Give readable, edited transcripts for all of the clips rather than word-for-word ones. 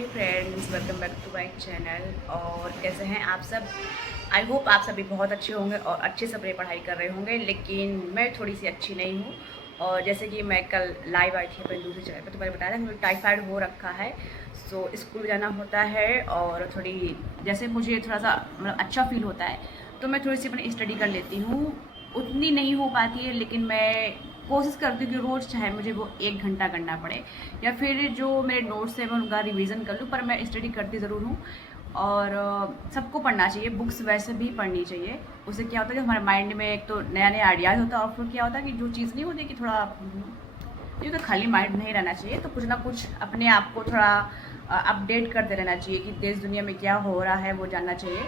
Hey friends, welcome back to my channel. और कैसे हैं आप सब? आई होप आप सभी बहुत अच्छे होंगे और अच्छे से अपनी पढ़ाई कर रहे होंगे। लेकिन मैं थोड़ी सी अच्छी नहीं हूँ। और जैसे कि मैं कल लाइव आई थी अपने दूसरे चैनल पर, तो मैंने बताया था मुझे टाइफाइड हो रखा है। सो स्कूल जाना होता है और थोड़ी जैसे मुझे थोड़ा सा मतलब अच्छा फील होता है तो मैं थोड़ी सी अपनी स्टडी कर लेती हूँ। उतनी नहीं हो पाती है लेकिन मैं कोशिश करती हूँ कि रोज़ चाहे मुझे वो 1 घंटा करना पड़े या फिर जो मेरे नोट्स हैं मैं उनका रिवीजन कर लूँ, पर मैं स्टडी करती ज़रूर हूँ। और सबको पढ़ना चाहिए, बुक्स वैसे भी पढ़नी चाहिए। उससे क्या होता है कि हमारे माइंड में एक तो नया नया आइडियाज़ होता है और फिर क्या होता है कि जो चीज़ नहीं होती कि थोड़ा ये तो खाली माइंड नहीं रहना चाहिए, तो कुछ ना कुछ अपने आप को थोड़ा अपडेट करते रहना चाहिए कि देश दुनिया में क्या हो रहा है वो जानना चाहिए।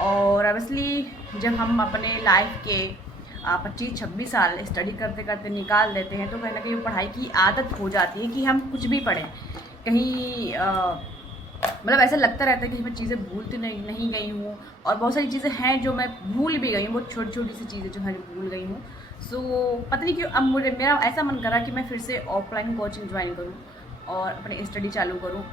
और ऑब्वियसली जब हम अपने लाइफ के 25-26 साल स्टडी करते करते निकाल देते हैं तो कहीं ना कहीं पढ़ाई की आदत हो जाती है कि हम कुछ भी पढ़ें। कहीं मतलब ऐसा लगता रहता है कि मैं चीज़ें भूलती नहीं गई हूँ। और बहुत सारी चीज़ें हैं जो मैं भूल भी गई हूँ, बहुत छोटी छोटी सी चीज़ें जो मैं भूल गई हूँ। सो पता नहीं क्यों अब मेरा ऐसा मन कर रहा है कि मैं फिर से ऑफलाइन कोचिंग ज्वाइन करूँ और अपनी स्टडी चालू करूँ।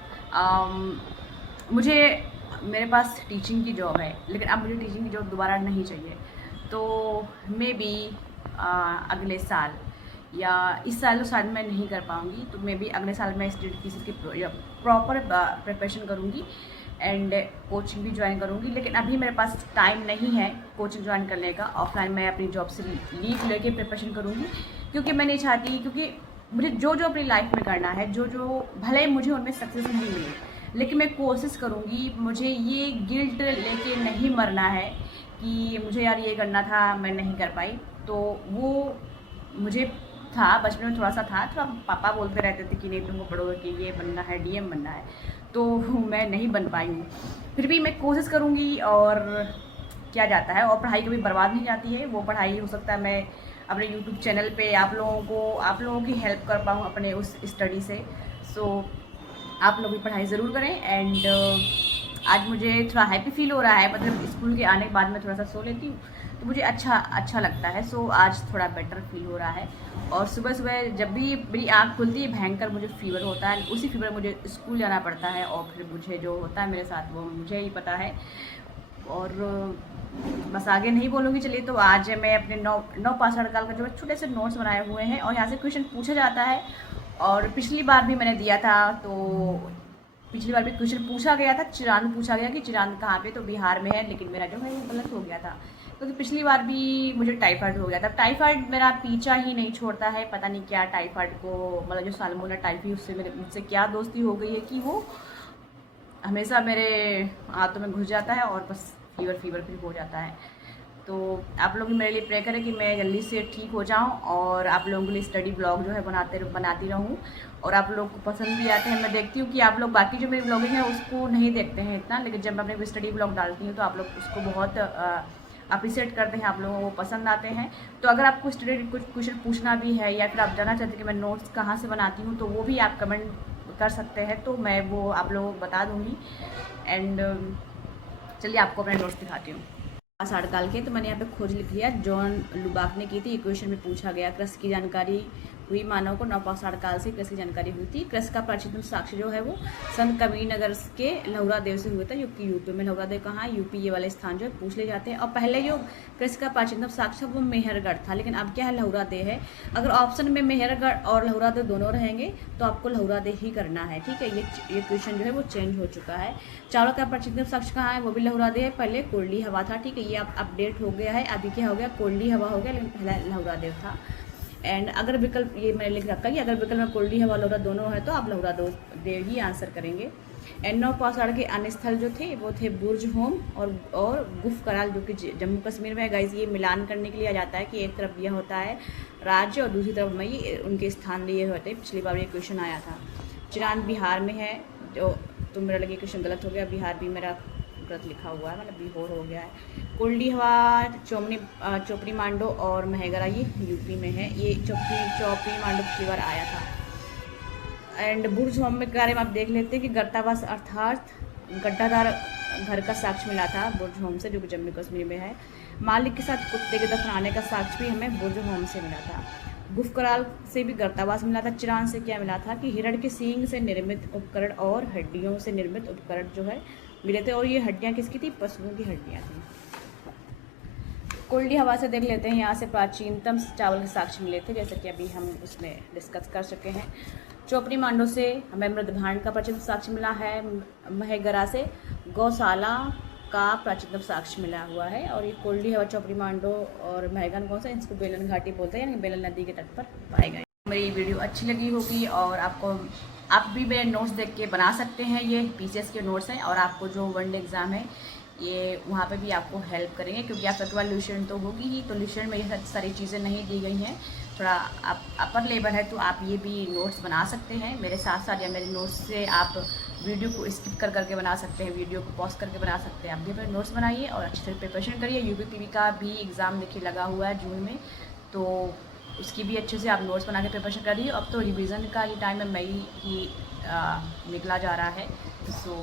मुझे मेरे पास टीचिंग की जॉब है लेकिन अब मुझे टीचिंग की जॉब दोबारा नहीं चाहिए। तो मे बी अगले साल या इस साल तो शायद मैं नहीं कर पाऊँगी, तो मे बी अगले साल मैं इस चीज़ की प्रॉपर प्रिपरेशन करूँगी एंड कोचिंग भी ज्वाइन करूँगी। लेकिन अभी मेरे पास टाइम नहीं है कोचिंग ज्वाइन करने का। ऑफलाइन मैं अपनी जॉब से लीव लेके प्रिपरेशन करूँगी क्योंकि मैं नहीं चाहती, क्योंकि मुझे जो जो अपनी लाइफ में करना है, जो जो भले मुझे उनमें सक्सेस नहीं मिले लेकिन मैं कोशिश करूँगी। मुझे ये गिल्ट लेके नहीं मरना है कि मुझे यार ये करना था मैं नहीं कर पाई। तो वो मुझे था बचपन में, थोड़ा सा था, थोड़ा पापा बोलते रहते थे कि नहीं तुमको पढ़ोगे कि ये बनना है, डीएम बनना है, तो मैं नहीं बन पाई हूँ। फिर भी मैं कोशिश करूँगी और क्या जाता है। और पढ़ाई कभी बर्बाद नहीं जाती है, वो पढ़ाई हो सकता है मैं अपने यूट्यूब चैनल पे आप लोगों की हेल्प कर पाऊँ अपने उस स्टडी से। सो आप लोग भी पढ़ाई ज़रूर करें। एंड आज मुझे थोड़ा हैप्पी फील हो रहा है, मतलब स्कूल के आने के बाद मैं थोड़ा सा सो लेती हूँ तो मुझे अच्छा लगता है। सो आज थोड़ा बेटर फील हो रहा है। और सुबह सुबह जब भी मेरी आँख खुलती है भयंकर मुझे फीवर होता है, उसी फीवर में मुझे स्कूल जाना पड़ता है और फिर मुझे जो होता है मेरे साथ वो मुझे ही पता है। और बस आगे नहीं बोलूँगी। चलिए, तो आज मैं अपने नौ पास हड़ताल का जो छोटे से नोट्स बनाए हुए हैं और यहाँ से क्वेश्चन पूछा जाता है। और पिछली बार भी मैंने दिया था, तो पिछली बार भी क्वेश्चन पूछा गया था, चिरांद पूछा गया कि चिरांद कहाँ पे, तो बिहार में है, लेकिन मेरा जो है वो गलत हो गया था क्योंकि पिछली बार भी मुझे टाइफाइड हो गया था। टाइफाइड मेरा पीछा ही नहीं छोड़ता है, पता नहीं क्या टाइफाइड को, मतलब जो साल्मोनेला टाइफी, उससे मुझसे क्या दोस्ती हो गई है कि वो हमेशा मेरे हाथों में घुस जाता है और बस फीवर फिर हो जाता है। तो आप लोग भी मेरे लिए प्रे करें कि मैं जल्दी से ठीक हो जाऊं और आप लोगों के लिए स्टडी ब्लॉग जो है बनाती रहूं और आप लोग को पसंद भी आते हैं। मैं देखती हूँ कि आप लोग बाकी जो मेरी ब्लॉगिंग है उसको नहीं देखते हैं इतना, लेकिन जब मैं अपने स्टडी ब्लॉग डालती हूँ तो आप लोग उसको बहुत अप्रिशिएट करते हैं, आप लोगों को पसंद आते हैं। तो अगर आपको स्टडी कुछ क्वेश्चन पूछना भी है या फिर आप जानना चाहते हैं कि मैं नोट्स कहाँ से बनाती हूँ तो वो भी आप कमेंट कर सकते हैं, तो मैं वो आप लोगों को बता दूँगी। एंड चलिए आपको अपने नोट्स दिखाती हूँ। हड़ताल के तो मैंने यहाँ पे खोज लिख लिया, जॉन लुबाक ने की थी। इक्वेशन में पूछा गया कृषि की जानकारी हुई, मानव को नवपाषाण काल से कृषि की जानकारी हुई थी। कृषि का प्राचीनतम साक्ष्य जो है वो संत कबीरनगर के लहुरा देव से हुआ था, जो कि यूपी में। लहुरा देव कहाँ है? यूपी। ये वाले स्थान जो है पूछ ले जाते हैं। और पहले जो कृषि का प्राचीनतम साक्ष्य वो मेहरगढ़ था, लेकिन अब क्या है, लहुरा देव है। अगर ऑप्शन में मेहरगढ़ और लहुरा देव दोनों रहेंगे तो आपको लहुरा देव ही करना है, ठीक है। ये क्वेश्चन जो है वो चेंज हो चुका है। चावल का प्राचीनतम साक्ष्य कहाँ है? वो भी लहुरा देव है। पहले कोल्डी हवा था, ठीक है, ये अब अपडेट हो गया है। अभी क्या हो गया, कोल्डी हवा हो गया, लेकिन पहला लहुरा देव था। एंड अगर विकल्प, ये मैंने लिख रखा कि अगर विकल्प में कोल्डी हवा लहुरा दोनों है तो आप लहुरा देव ही आंसर करेंगे। एंड नौपाषाण के अन्य स्थल जो थे वो थे बुर्ज होम और गुफ कराल, जो कि जम्मू कश्मीर में है। गाइज ये मिलान करने के लिए आ जाता है कि एक तरफ यह होता है राज्य और दूसरी तरफ में ये उनके स्थान लिए होते हैं। पिछली बार ये क्वेश्चन आया था। चिरांद बिहार में है, जो तो मेरा लगे क्वेश्चन गलत हो गया, बिहार भी मेरा गलत लिखा हुआ है, मतलब बिहोर हो गया है। कोल्डी हवा चोपड़ी मांडो और महेगरा ये यूपी में है। ये चौपड़ी मांडो पिछली बार आया था। एंड बुर्ज होम में के बारे में आप देख लेते हैं कि गर्तावास अर्थात गड्ढादार घर का साक्ष्य मिला था बुर्ज होम से, जो कि जम्मू कश्मीर में है। मालिक के साथ कुत्ते के दफनाने का साक्ष्य भी हमें बुर्ज होम से मिला था। गुफकराल से भी गर्तावास मिला था। चिरान से क्या मिला था कि हिरण के सींग से निर्मित उपकरण और हड्डियों से निर्मित उपकरण जो है मिले थे, और ये हड्डियाँ किसकी थी? पशुओं की हड्डियाँ थी। कोल्डी हवा से देख लेते हैं, यहाँ से प्राचीनतम चावल के साक्ष्य मिले थे, जैसे कि अभी हम उसमें डिस्कस कर चुके हैं। चोपड़ी मांडो से हमें मृदभांड का प्राचीन साक्ष्य मिला है। महेगरा से गौशाला का प्राचीनतम साक्ष्य मिला हुआ है। और ये कोल्डी हवा, चोपड़ी मांडो और महगन कौन सा, इसको बेलन घाटी बोलते हैं, यानी बेलन नदी के तट पर पाए गए। मेरी वीडियो अच्छी लगी होगी और आप भी मेरे नोट्स देख के बना सकते हैं। ये पीसीएस के नोट्स हैं और आपको जो वनडे एग्ज़ाम है ये वहाँ पे भी आपको हेल्प करेंगे, क्योंकि आपका 12 ल्यूशन तो होगी ही, तो ल्यूशन में ये सारी चीज़ें नहीं दी गई हैं। थोड़ा आप अपर लेवल है तो आप ये भी नोट्स बना सकते हैं मेरे साथ साथ, या मेरे नोट्स से आप वीडियो को स्किप करके बना सकते हैं, वीडियो को पॉज करके बना सकते हैं। आप भी अपने नोट्स बनाइए और अच्छे से प्रिपरेशन करिए। यूपीपीवी का भी एग्ज़ाम देखिए लगा हुआ है जून में, तो उसकी भी अच्छे से आप नोट्स बना के प्रिपरेशन करिए। अब तो रिवीजन का ही टाइम है, मई ही निकला जा रहा है। सो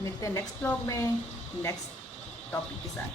मिलते हैं नेक्स्ट ब्लॉग में नेक्स्ट टॉपिक के साथ।